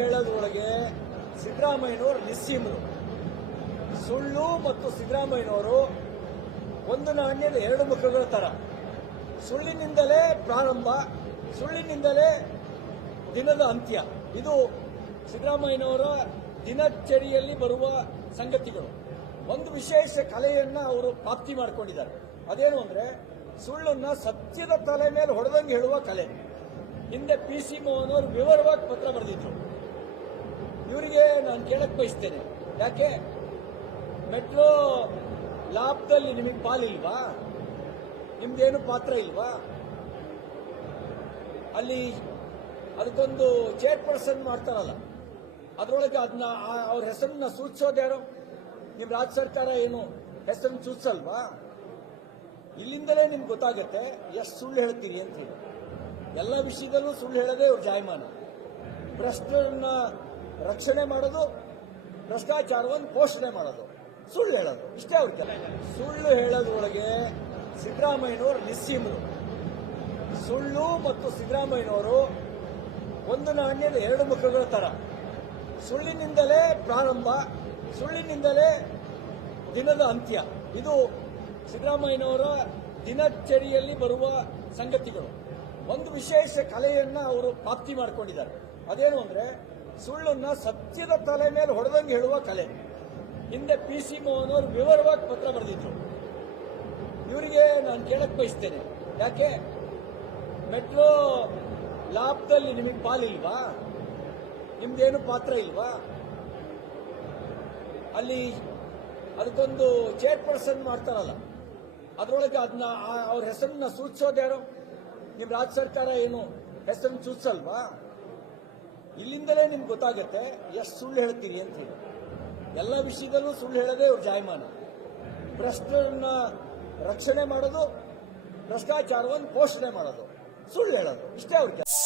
ಹೇಳೋದ್ರೊಳಗೆ ಸಿದ್ದರಾಮಯ್ಯನವರು ನಿಸ್ಸೀಮರು. ಸುಳ್ಳು ಮತ್ತು ಸಿದ್ದರಾಮಯ್ಯನವರು ಒಂದು ನಾಣ್ಯದ ಎರಡು ಮುಖಗಳ ತರ. ಸುಳ್ಳಿನಿಂದಲೇ ಪ್ರಾರಂಭ, ಸುಳ್ಳಿನಿಂದಲೇ ದಿನದ ಅಂತ್ಯ. ಇದು ಸಿದ್ದರಾಮಯ್ಯನವರ ದಿನಚರಿಯಲ್ಲಿ ಬರುವ ಸಂಗತಿಗಳು. ಒಂದು ವಿಶೇಷ ಕಲೆಯನ್ನ ಅವರು ಪ್ರಾಪ್ತಿ ಮಾಡಿಕೊಂಡಿದ್ದಾರೆ. ಅದೇನು ಅಂದ್ರೆ ಸುಳ್ಳನ್ನ ಸತ್ಯದ ತಲೆ ಮೇಲೆ ಹೊಡೆದಂಗೆ ಹೇಳುವ ಕಲೆ. ಹಿಂದೆ PC ಮೋಹನ್ ಅವರು ವಿವರವಾಗಿ ಪತ್ರ ಬರೆದಿದ್ರು. ಇವರಿಗೆ ನಾನು ಕೇಳಕ್ ಬಯಸ್ತೇನೆ, ಯಾಕೆ ಮೆಟ್ರೋ ಲಾಭದಲ್ಲಿ ನಿಮಗೆ ಪಾಲಿಲ್ವಾ? ನಿಮ್ದೇನು ಪಾತ್ರ ಇಲ್ವಾ? ಅಲ್ಲಿ ಅದಕ್ಕೊಂದು ಚೇರ್ಪರ್ಸನ್ ಮಾಡ್ತಾರಲ್ಲ, ಅದರೊಳಗೆ ಅದನ್ನ ಅವ್ರ ಹೆಸರನ್ನ ಸೂಚಿಸೋದ್ಯಾರು? ನಿಮ್ ರಾಜ್ಯ ಸರ್ಕಾರ ಏನು ಹೆಸರನ್ನು ಸೂಚಿಸಲ್ವಾ? ಇಲ್ಲಿಂದಲೇ ನಿಮ್ಗೆ ಗೊತ್ತಾಗತ್ತೆ ಎಷ್ಟು ಸುಳ್ಳು ಹೇಳ್ತೀರಿ ಅಂತ ಹೇಳಿ. ಎಲ್ಲ ವಿಷಯದಲ್ಲೂ ಸುಳ್ಳು ಹೇಳೋದೇ ಇವ್ರ ಜಾಯಮಾನ. ಭ್ರಷ್ಟರನ್ನ ರಕ್ಷಣೆ ಮಾಡೋದು, ಭ್ರಷ್ಟಾಚಾರವನ್ನು ಪೋಷಣೆ ಮಾಡೋದು, ಸುಳ್ಳು ಹೇಳೋದು, ಇಷ್ಟೇ ಅವ್ರ ಕೆಲಸ. ಸುಳ್ಳು ಹೇಳೋದ್ರೊಳಗೆ ಸಿದ್ದರಾಮಯ್ಯನವರು ನಿಸ್ಸೀಮರು. ಸುಳ್ಳು ಮತ್ತು ಸಿದ್ದರಾಮಯ್ಯನವರು ಒಂದು ನಾಣ್ಯದ ಎರಡು ಮುಖಗಳ ತರ. ಸುಳ್ಳಿನಿಂದಲೇ ಪ್ರಾರಂಭ, ಸುಳ್ಳಿನಿಂದಲೇ ದಿನದ ಅಂತ್ಯ. ಇದು ಸಿದ್ದರಾಮಯ್ಯನವರ ದಿನಚರಿಯಲ್ಲಿ ಬರುವ ಸಂಗತಿಗಳು. ಒಂದು ವಿಶೇಷ ಕಲೆಯನ್ನ ಅವರು ಪ್ರಾಪ್ತಿ ಮಾಡಿಕೊಂಡಿದ್ದಾರೆ. ಅದೇನು ಅಂದ್ರೆ ಸುಳ್ಳನ್ನ ಸತ್ಯದ ತಲೆ ಮೇಲೆ ಹೊಡೆದಂಗೆ ಹೇಳುವ ಕಲೆ. ಹಿಂದೆ PC ಮೋಹನ್ ಅವರು ವಿವರವಾಗಿ ಪತ್ರ ಬರೆದಿದ್ರು. ಇವರಿಗೆ ನಾನು ಕೇಳಕ್ ಬಯಸ್ತೇನೆ, ಯಾಕೆ ಮೆಟ್ರೋ ಲಾಭದಲ್ಲಿ ನಿಮಗೆ ಪಾಲಿಲ್ವಾ? ನಿಮ್ದೇನು ಪಾತ್ರ ಇಲ್ವಾ? ಅಲ್ಲಿ ಅದಕ್ಕೊಂದು ಚೇರ್ಪರ್ಸನ್ ಮಾಡ್ತಾರಲ್ಲ, ಅದರೊಳಗೆ ಅದನ್ನ ಅವ್ರ ಹೆಸರನ್ನ ಸೂಚಿಸೋದ್ಯಾರು? ನಿಮ್ ರಾಜ್ಯ ಸರ್ಕಾರ ಏನು ಹೆಸರನ್ನು ಸೂಚಿಸಲ್ವಾ? ಇಲ್ಲಿಂದಲೇ ನಿಮ್ಗೆ ಗೊತ್ತಾಗತ್ತೆ ಎಷ್ಟು ಸುಳ್ಳು ಹೇಳ್ತೀರಿ ಅಂತ ಹೇಳಿ. ಎಲ್ಲ ವಿಷಯದಲ್ಲೂ ಸುಳ್ಳು ಹೇಳೋದೇ ಇವ್ರ ಜಾಯಮಾನ. ಭ್ರಷ್ಟರನ್ನ ರಕ್ಷಣೆ ಮಾಡೋದು, ಭ್ರಷ್ಟಾಚಾರವನ್ನು ಪೋಷಣೆ ಮಾಡೋದು, ಸುಳ್ಳು ಹೇಳೋದು, ಇಷ್ಟೇ ಅವ್ರ ಕೆಲಸ.